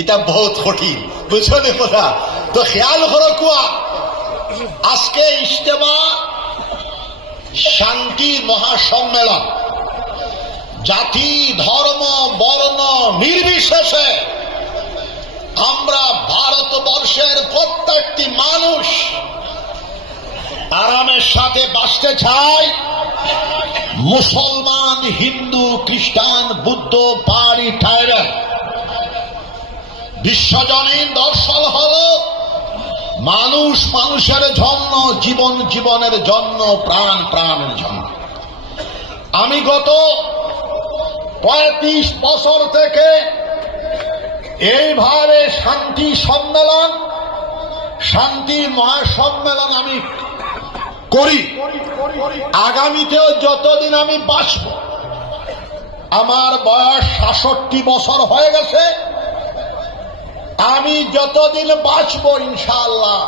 এটা বহুত কঠিন, বুঝছো নি কথা? তো খেয়াল করো কুয়া, আজকে ইজতেমা শান্তি মহাসম্মেলন, জাতি ধর্ম বর্ণ নির্বিশেষে আমরা ভারতবর্ষের প্রত্যেকটি মানুষ আরামের সাথে বাঁচতে চাই। মুসলমান, হিন্দু, খ্রিস্টান, বুদ্ধ, পাহাড়ি, টাইরা, বিশ্বজনীন দর্শন হল মানুষ মানুষের জন্য, জীবন জীবনের জন্য, প্রাণ প্রাণের জন্য। আমি গত 35 বছর থেকে এইভাবে শান্তি সম্মেলন, শান্তি মহাসম্মেলন আমি করি। আগামীতেও যতদিন আমি বাঁচব, আমার বয়স 66 বছর হয়ে গেছে, আমি যতদিন বাঁচব ইনশাআল্লাহ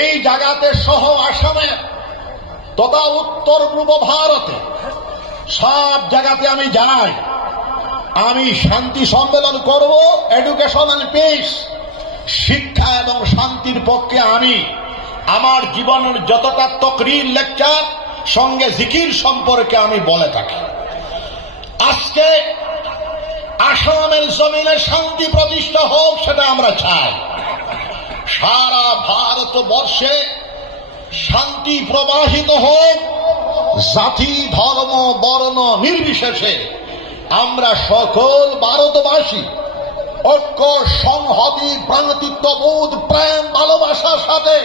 এই জায়গাতে সহ আসামে তথা উত্তর পূর্ব ভারতে সব জায়গাতে আমি যাই, আমি শান্তি সম্মেলন করব। এডুকেশন এন্ড পিস, শিক্ষা এবং শান্তির পক্ষে আমি আমার জীবনের যতটা তকরির, লেকচার সঙ্গে জিকির সম্পর্কে আমি বলে থাকি। আজকে আসামের জমিনে শান্তি প্রতিষ্ঠা হোক, সেটা আমরা চাই। সারা ভারতবর্ষে শান্তি প্রবাহিত হোক, জাতি ধর্ম বর্ণ নির্বিশেষে আমরা সকল ভারতবাসী ঐক্য সংহতি ভ্রাতৃত্ববোধ প্রেম ভালোবাসার সাথে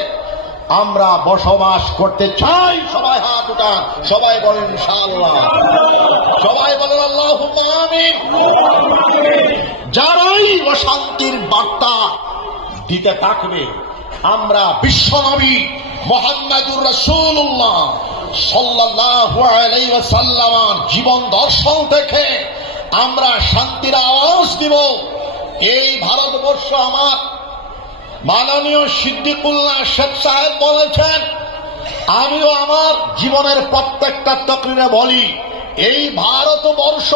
আমরা বসবাস করতে চাই। সবাই হাত উঠান, সবাই বলেন ইনশাআল্লাহ, সবাই বলেন আল্লাহুম্মা আমিন। যারাই অশান্তির বার্তা দিতে থাকবে, আমরা বিশ্বনবী মুহাম্মদুর রাসূলুল্লাহ সাল্লাল্লাহু আলাইহি ওয়াসাল্লাম জীবন দর্শন থেকে আমরা শান্তির আওয়াজ দিব। এই ভারতবর্ষ আমার মাননীয় সিদ্দিকুল্লাহ শেখ সাহেব বলেছেন, আমিও আমার জীবনের প্রত্যেকটা তকরিরে বলি, এই ভারতবর্ষ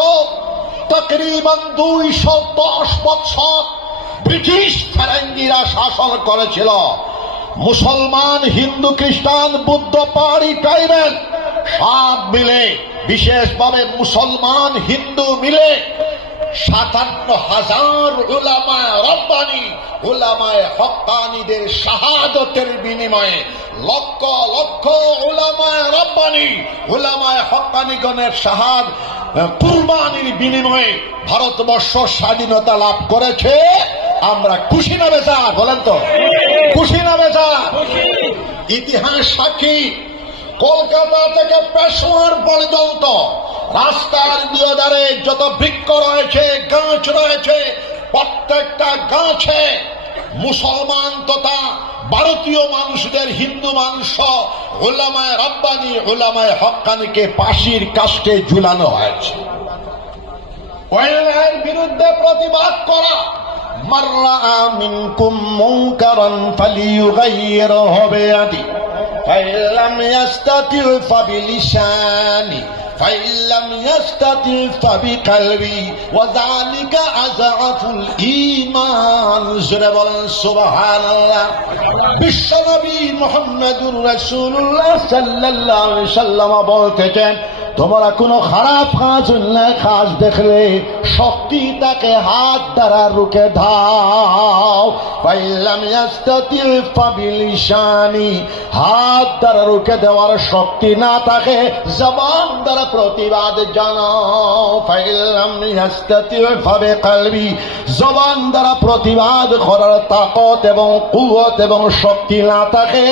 তকরিবান 210 বছর ব্রিটিশ ফেরেঙ্গিরা শাসন করেছিল। মুসলমান, হিন্দু, খ্রিস্টান, বুদ্ধ, পাহাড়ি, ট্রাইবেল সব মিলে, বিশেষভাবে মুসলমান হিন্দু মিলে 57,000 উলামায়ে রব্বানি, উলামায়ে হক্কানীদের শাহাদতের বিনিময়ে লক্ষ লক্ষ উলামায়ে রব্বানি, উলামায়ে হক্কানীগণের শাহাদ কুরবানির বিনিময়ে ভারতবর্ষ স্বাধীনতা লাভ করেছে। আমরা খুশি না বেজার? বলেন তো, খুশি না বেজার? ইতিহাস সাক্ষী, কলকাতা থেকে পেশোয়ার পর্যন্ত রাস্তার দুধারে যত বৃক্ষ রয়েছে, গাছ রয়েছে, প্রত্যেকটা গাছে মুসলমান তথা ভারতীয় মানুষদের, হিন্দু মানুষ, উলামায়ে রব্বানি, উলামায়ে হক্কানিকে ফাঁসির কাস্টে ঝুলানো হয়েছে। অন্যায়ের বিরুদ্ধে প্রতিবাদ করা, মান রাআ মিনকুম মুনকারান ফালিয়ুগাইয়িরহু বিয়াদি ফাইল্লাম ইয়াস্তাতি' ফাবিলিসানি ফাইল্লাম ইয়াস্তাতি' ফাবিকলবি ওয়া যালিকা আযআফুল ঈমান। জোরে বলেন সুবহানাল্লাহ। বিশ্বনবী মুহাম্মদুর রাসূলুল্লাহ সাল্লাল্লাহু আলাইহি ওয়াসাল্লাম বলতেছেন, তোমরা কোনো খারাপ কাজ, অন্যায় কাজ দেখলে শক্তি তাকে হাত দ্বারা রুখে দাও। ফাইল্লাম ইয়াস্তাতি' ফাবিলিসানি, হাত দ্বারা রুখে দেওয়ার শক্তি না থাকে, জবান দ্বারা প্রতিবাদ জানাও। ফাইল্লাম ইয়াস্তাতি' ফাবিকলবি, জবান দ্বারা প্রতিবাদ করার তাকত এবং কুওয়াত এবং শক্তি না থাকে,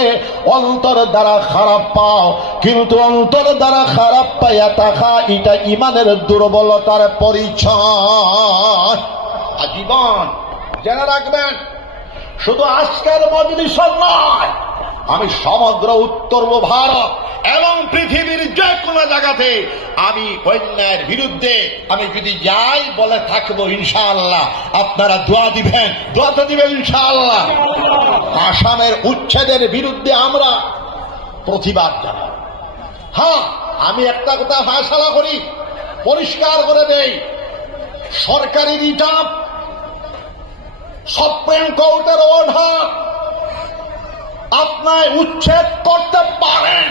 অন্তর দ্বারা খারাপ পাও। কিন্তু অন্তর দ্বারা খারাপ পাইয়া থাকা, এটা ইমানের দুর্বলতার পরিচয়। আজীবন জেনে রাখবেন, শুধু আজকের মজলিস নয়, আমি সমগ্র উত্তর ভারত এবং পৃথিবীর যে কোনো জায়গাতে আমি অন্যায়ের বিরুদ্ধে আমি যদি যাই বলে থাকবো ইনশাআল্লাহ। আপনারা দোয়া দিবেন, দোয়া তো দিবেন ইনশাআল্লাহ। আসামের উচ্ছেদের বিরুদ্ধে আমরা প্রতিবাদ জানাই। হ্যাঁ, আমি একটা কথা ফায়সালা করি, পরিষ্কার করে দেই, সরকারি রিজার্ভ সুপ্রিম কোর্টের অর্ডার আপনার উচ্ছেদ করতে পারেন,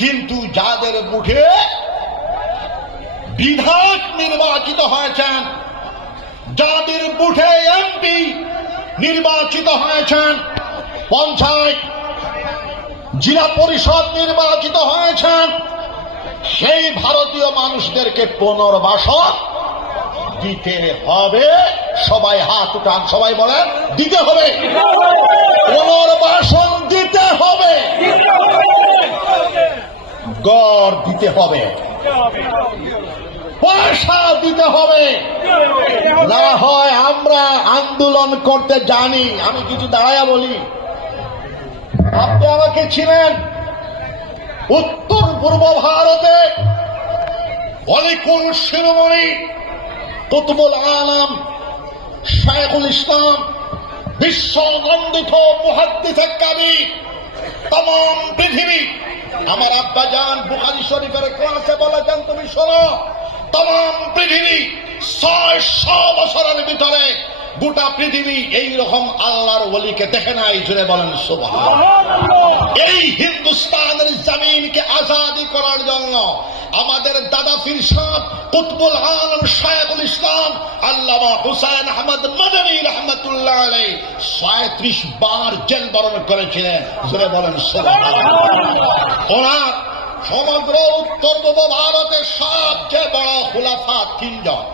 কিন্তু যাদের মুখে বিধায়ক নির্বাচিত হয়েছেন, যাদের বুথে এমপি নির্বাচিত হয়েছেন, পঞ্চায়েত জেলা পরিষদ নির্বাচিত হয়েছেন, সেই ভারতীয় মানুষদেরকে পুনর্বাসন দিতে হবে। সবাই হাত উঠান, সবাই বলেন দিতে হবে, পুনর্বাসন দিতে হবে, গড় দিতে হবে, পয়সা দিতে হবে। না হয় আমরা আন্দোলন করতে জানি। আমি কিছু দাঁড়ায়া বলি, আপনি আমাকে ছিলেন উত্তর পূর্ব ভারতে অলিকুল শিরোমণি কুতুবুল আলম শায়খুল ইসলাম, বিশ্বনন্দিত মুহাদ্দিস কাবি, तमाम পৃথিবী। আমার আব্বাজান বুখারী শরীফের ক্লাসে বলেছেন, তুমি শোনো, तमाम পৃথিবী 600 বছরের ভিতরে গোটা পৃথিবী এইরকম আল্লাহর ওলিকে দেখে নাই। জুড়ে বলেন সুবহানাল্লাহ। এই হিন্দুস্তানের জমিনকে আজাদি করার জন্য আমাদের দাদা পীর সাহেব কুতুবুল আলম শায়খুল ইসলাম আল্লামা হুসাইন আহমদ মাদানী রহমাতুল্লাহ আলাইহি ৩৭ বার জেল বরণ করেছিলেন। জুড়ে বলেন সুবহানাল্লাহ। ওনার সমগ্র উত্তর পূর্ব ভারতের সবচেয়ে বড় খুলাফা ৩ জন।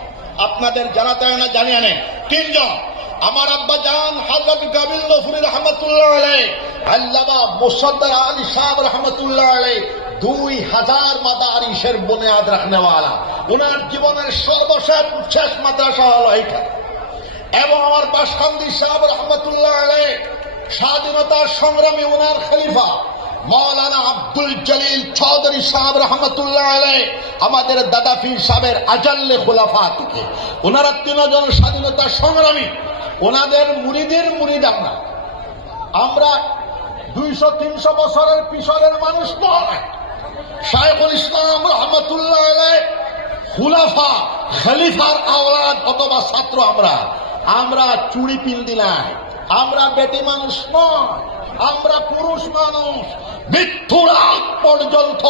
আপনাদের জানাতে হয় না, জানিয়ে নেন ৩ জন। আমার আব্বা জান হযরত কাবিল নফরি রহমাতুল্লাহ আলাইহি, আল্লামা মুসাদ্দার আলী সাহেব রহমাতুল্লাহ আলাইহি 2000 মাদারিসের বুনিয়াদ রাখনেওয়ালা। ওনার জীবনের সর্বশেষ মাদ্রাসা হলো এইটা। এবং আমার বাসকান্দি সাহেব রহমাতুল্লাহ আলাইহি স্বাধীনতার সংগ্রামী ওনার খলিফা মৌলানা আব্দুল জলিল চৌধুরী সাহেব রহমতুল্লাহ আলাইহি আমাদের দাদা পীর সাহেবের আজাল্লে খুলাফা থেকে। ওনারা 3 জন স্বাধীনতা সংগ্রামী। ওনাদের মুরিদের মুরিদ আমরা 200-300 বছরের পিছনের মানুষ নয়। শায়খুল ইসলাম রহমতুল্লাহ আলাইহি খুলাফা খলিফার আওলাদ অথবা ছাত্র। আমরা চুড়ি পিন্দি নাই, আমরা বেটি মানুষ নয়, আমরা পুরুষ মানুষ। মৃত্যুর আগ পর্যন্ত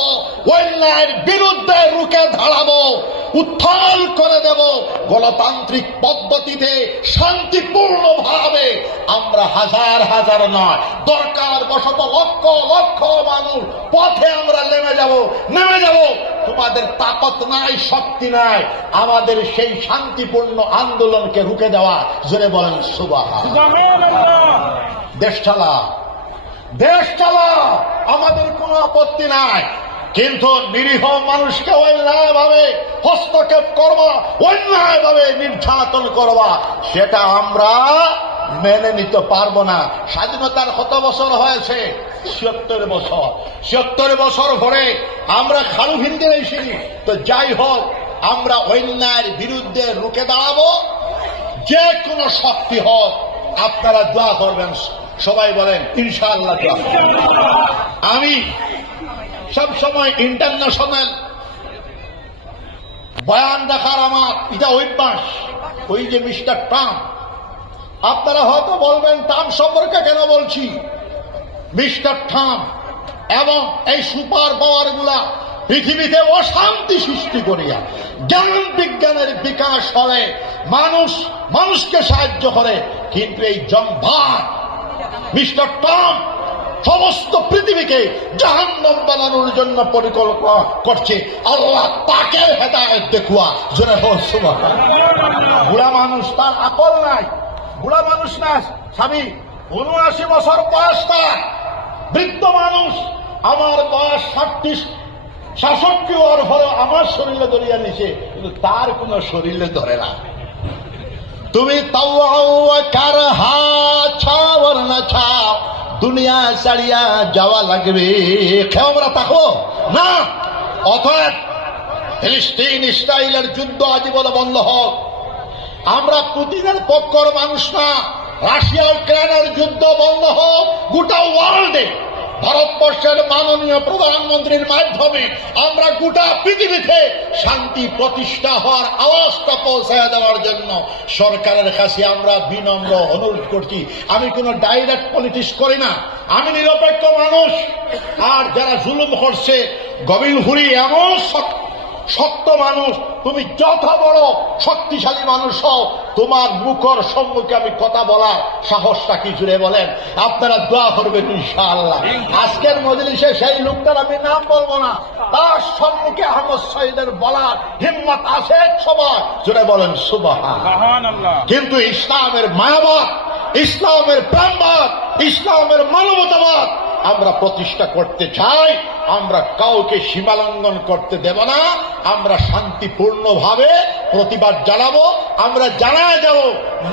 অন্যায়ের বিরুদ্ধে রুখে দাঁড়াবো, উত্থান করে দেব গণতান্ত্রিক পদ্ধতিতে শান্তিপূর্ণ ভাবে। আমরা হাজার হাজার নয়, দরকার বশত লক্ষ লক্ষ মানুষ পথে আমরা নেমে যাব। তোমাদের তাকত নাই, শক্তি নাই আমাদের সেই শান্তিপূর্ণ আন্দোলনকে রুখে দেওয়া। জোরে বলেন সুবহানাল্লাহ। দেশ চালা আমাদের কোনো আপত্তি নাই, কিন্তু নিরীহ মানুষকে অন্যায় ভাবে হস্তক্ষেপ করবা, অন্যায় ভাবে নির্যাতন করবা, সেটা আমরা মেনে নিতে পারবো না। স্বাধীনতার কত বছর হয়েছে? ৭৬ বছর। ৭৬ বছর পরে আমরা খালু হিন্দি এসেছি। তো যাই হোক, আমরা অন্যায়ের বিরুদ্ধে রুখে দাঁড়াবো, যে কোনো শক্তি হোক। আপনারা দোয়া করবেন, সবাই বলেন ইনশাআল্লাহ। আমি সব সময় ইন্টারন্যাশনাল বয়ান দেখার আমার এটা অভ্যাস। ওই যে মিস্টার ট্রাম্প, আপনারা হয়তো বলবেন ট্রাম্প সম্পর্কে কেন বলছি। মিস্টার ট্রাম্প এবং এই সুপার পাওয়ার গুলা পৃথিবীতে অশান্তি সৃষ্টি করিয়া জ্ঞান বিজ্ঞানের বিকাশ হলে মানুষকে সাহায্য করে, কিন্তু এই জম্ভার মিস্টার ট্রাম্প সমস্ত পৃথিবীকে জাহান্নাম বানানোর জন্য পরিকল্পনা করছে। আল্লাহ তাকে হেদায়েত দেখুয়া। জোরে বল সুবহানাল্লাহ। বুড়া মানুষ, তার আকল নাই, বুড়া মানুষ না, স্বামী ৭৯ বছর বয়স তার, বৃদ্ধ মানুষ। আমার বয়স ৬৬ হওয়ার পরে আমার শরীরে ধরিয়া নিছে, কিন্তু তার কোন শরীরে ধরে না। তুমি কার হাত ছাওয়ার না ছাও, দুনিয়া ছাড়িয়া যাওয়া লাগবে। আমরা থাকো না। অতএব ফিলিস্তিন ইসরায়েলের যুদ্ধ আজীবন বন্ধ হোক। আমরা পুতিনের পক্ষের মানুষ না। রাশিয়া ইউক্রেনের যুদ্ধ বন্ধ হোক। গোটা ওয়ার্ল্ডে ভারতবর্ষের মাননীয় প্রধানমন্ত্রীর মাধ্যমে আমরা গোটা পৃথিবীতে শান্তি প্রতিষ্ঠা হওয়ার আওয়াজটা পৌঁছায় দেওয়ার জন্য সরকারের কাছে আমরা বিনম্র অনুরোধ করছি। আমি কোনো ডাইরেক্ট পলিটিক্স করি না, আমি নিরপেক্ষ মানুষ। আর যারা জুলুম করছে, গোবিন্দপুরী এমন শক্ত মানুষ, তুমি যত বড় শক্তিশালী মানুষ হও, তোমার মুখর সম্মুখে আমি কথা বলার সাহসটা কি জুড়ে বলেন? আপনারা দোয়া করবেন ইনশাআল্লাহ। আজকের মজলিসে সেই লোকটার আমি নাম বলবো না, তার সম্মুখে আহমদ শহীদের বলার হিম্মত আছে সবার, জুড়ে বলেন সুবহানাল্লাহ। কিন্তু ইসলামের মায়াবাদ, ইসলামের প্রাণবাদ, ইসলামের মানবতাবাদ আমরা প্রতিষ্ঠা করতে চাই। আমরা কাউকে সীমালঙ্ঘন করতে দেব না। আমরা শান্তিপূর্ণভাবে প্রতিবাদ জানাবো। আমরা জানায় যাব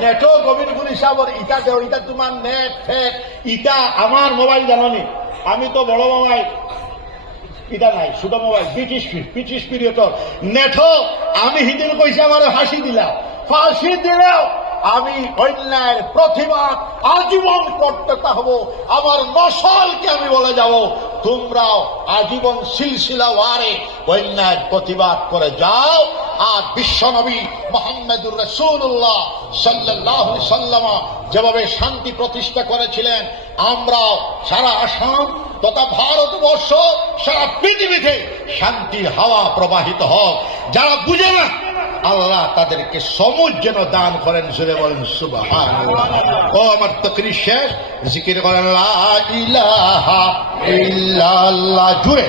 নেটও গোবিন্দপুর সাহেবের ইটা দেও, ইটা তোমার নেট ফেট, ইটা আমার মোবাইল জানানি, আমি তো বড় মোবাইল, ইটা নাই, ছোট মোবাইল, ব্রিটিশ পিরিয়ডর নেটও আমি হিদিন কইছে আমার হাসি দিলাম, ফাঁসি দিলেও আমি অন্যায়ের প্রতিবাদ আজীবন করতে থাকবো। আমার নসলকে আমি বলে যাব, তোমরাও আজীবন সিলসিলা ওয়ারে অন্যায়ের প্রতিবাদ করে যাও। আর বিশ্বনবী মুহাম্মদুর রাসূলুল্লাহ সাল্লাল্লাহু আলাইহি সাল্লাম যেভাবে শান্তি প্রতিষ্ঠা করেছিলেন, আমরাও সারা আসাম তথা ভারতবর্ষ, সারা পৃথিবীতে শান্তির হাওয়া প্রবাহিত হোক। যারা বুঝে না, আল্লাহ তাদেরকে সমুজ যেন দান করেন, জুড়ে বলেন সুবহানাল্লাহ। ও আমার তাকরীর শেষ, জিকির করেন লা ইলাহা ইল্লাল্লাহ, জুড়ে।